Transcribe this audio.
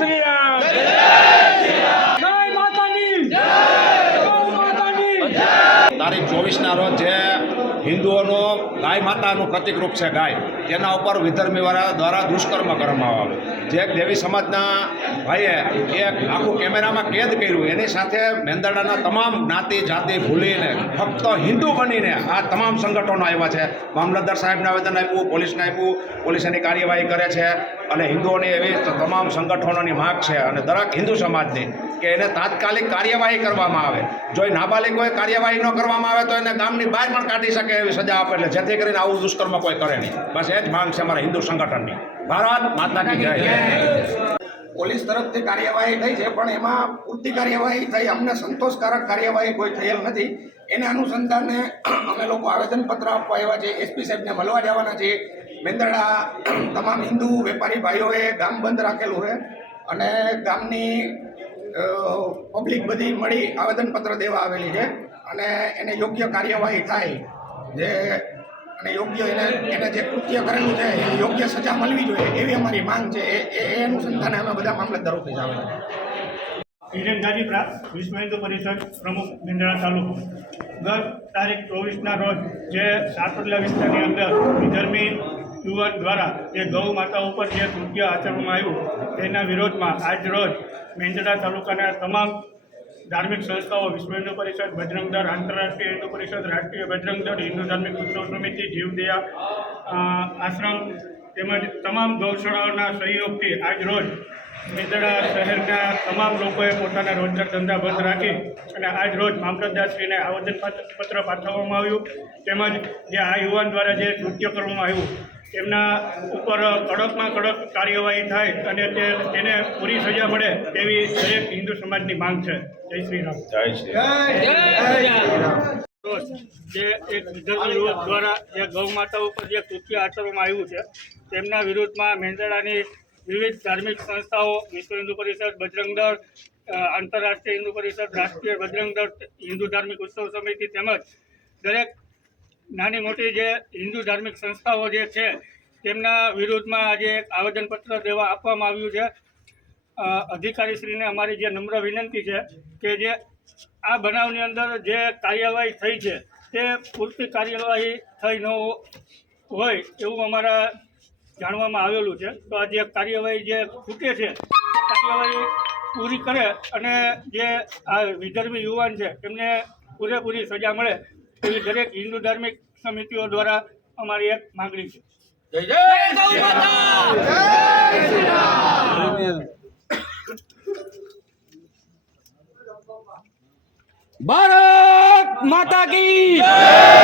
શ્રી રામ જય માતાની તારીખ ચોવીસના રોજ જે હિન્દુઓનો ગાય માતાનું પ્રતિકરૂપ છે ગાય. તેના ઉપર વિધર્મીવાળા દ્વારા દુષ્કર્મ કરવામાં આવે. જે એક દેવી સમાજના ભાઈએ એક આખું કેમેરામાં કેદ કર્યું, એની સાથે મેંદરડાના તમામ જ્ઞાતિ, જાતિ ભૂલીને ફક્ત હિન્દુ બનીને આ તમામ સંગઠનો આવ્યા છે. મામલતદાર સાહેબને આવેદન આપ્યું, પોલીસને આપ્યું, પોલીસ એની કાર્યવાહી કરે છે અને હિન્દુઓની એવી તમામ સંગઠનોની માગ છે અને દરેક હિન્દુ સમાજની કે એને તાત્કાલિક કાર્યવાહી કરવામાં આવે. જો એ નાબાલિગોએ કાર્યવાહી ન કરવામાં આવે તો એને ગામની બહાર પણ કાઢી શકે એવી સજા આપે એટલે જેથી કરીને આવું દુષ્કર્મ કોઈ કરે નહીં. બસ એ જ માંગ છે અમારા હિન્દુ સંગઠનની. ભારત માતા કી જય. પોલીસ તરફથી કાર્યવાહી થઈ છે, પણ એમાં પૂરતી કાર્યવાહી થઈ. અમને સંતોષકારક કાર્યવાહી કોઈ થયેલ નથી. એને અનુસંધાને અમે લોકો આવેદનપત્ર આપવા આવ્યા છે, એસપી સાહેબને મળવા જવાના છે. મેંદરડા તમામ હિન્દુ વેપારી ભાઈઓએ ગામ બંધ રાખેલું છે અને ગામની પબ્લિક બધી મળી આવેદનપત્ર દેવા આવેલી છે અને એને યોગ્ય કાર્યવાહી થાય. જે અને યોગ્ય એને એને જે કૃત્ય કરેલું છે, એ યોગ્ય સજા મળવી જોઈએ, એવી અમારી માંગ છે. એ એ અનુસંધાને અમે બધા મામલતદારો ઓફિસ આવેલા હિરેન ગાજીપરા વિશ્વ હિન્દુ પરિષદ પ્રમુખ બિંદરા તાલુકો. ગત તારીખ ચોવીસના રોજ જે સાતોટલા વિસ્તારની અંદર વિધર્મી યુવાન દ્વારા જે ગૌ માતા ઉપર જે કૃત્ય આચરવામાં આવ્યું, તેના વિરોધમાં આજ રોજ મેંદડા તાલુકાના તમામ ધાર્મિક સંસ્થાઓ, વિશ્વ હિન્દુ પરિષદ, બજરંગ આંતરરાષ્ટ્રીય હિન્દુ પરિષદ, રાષ્ટ્રીય બજરંગ હિન્દુ ધાર્મિક ઉત્સવ સમિતિ જીવદયા આશ્રમ તેમજ તમામ ગૌશાળાઓના સહયોગથી આજ રોજ મેંદડા શહેરના તમામ લોકોએ પોતાના રોજગાર ધંધા બંધ રાખી અને આજ રોજ મામલતદારશ્રીને આવેદન પત્ર પાઠવવામાં આવ્યું. તેમજ જે આ યુવાન દ્વારા જે કૃત્ય કરવામાં આવ્યું તેમના ઉપર કડકમાં કડક કાર્યવાહી થાય અને તે તેને પૂરી સજા મળે તેવી દરેક હિન્દુ સમાજની માંગ છે. જય શ્રી રામ. જય શ્રી રોજ જે એક વિધર્મી યુવક દ્વારા જે ગૌ માતા ઉપર જે કૃત્ય આચરવામાં આવ્યું છે તેમના વિરુદ્ધમાં મેંદડાની વિવિધ ધાર્મિક સંસ્થાઓ વિશ્વ હિન્દુ પરિષદ બજરંગ દળ આંતરરાષ્ટ્રીય હિન્દુ પરિષદ રાષ્ટ્રીય બજરંગ દળ હિન્દુ ધાર્મિક ઉત્સવ સમિતિ તેમજ દરેક નાની મોટી જે હિન્દુ ધાર્મિક સંસ્થાઓ જે છે, તેમના વિરુદ્ધમાં આજે એક આવેદનપત્ર દેવા આપવામાં આવ્યું છે. અધિકારીશ્રીને અમારી જે નમ્ર વિનંતી છે કે જે આ બનાવની અંદર જે કાર્યવાહી થઈ છે, તે પૂરતી કાર્યવાહી થઈ ન હોય એવું અમારા જાણવામાં આવેલું છે. તો આ જે કાર્યવાહી જે ખૂટે છે કાર્યવાહી પૂરી કરે અને જે આ વિધર્મી યુવાન છે એમને પૂરેપૂરી સજા મળે એવી દરેક હિન્દુ ધાર્મિક સમિતિઓ દ્વારા અમારી એક માંગણી છે. ભારત માતા કી જય.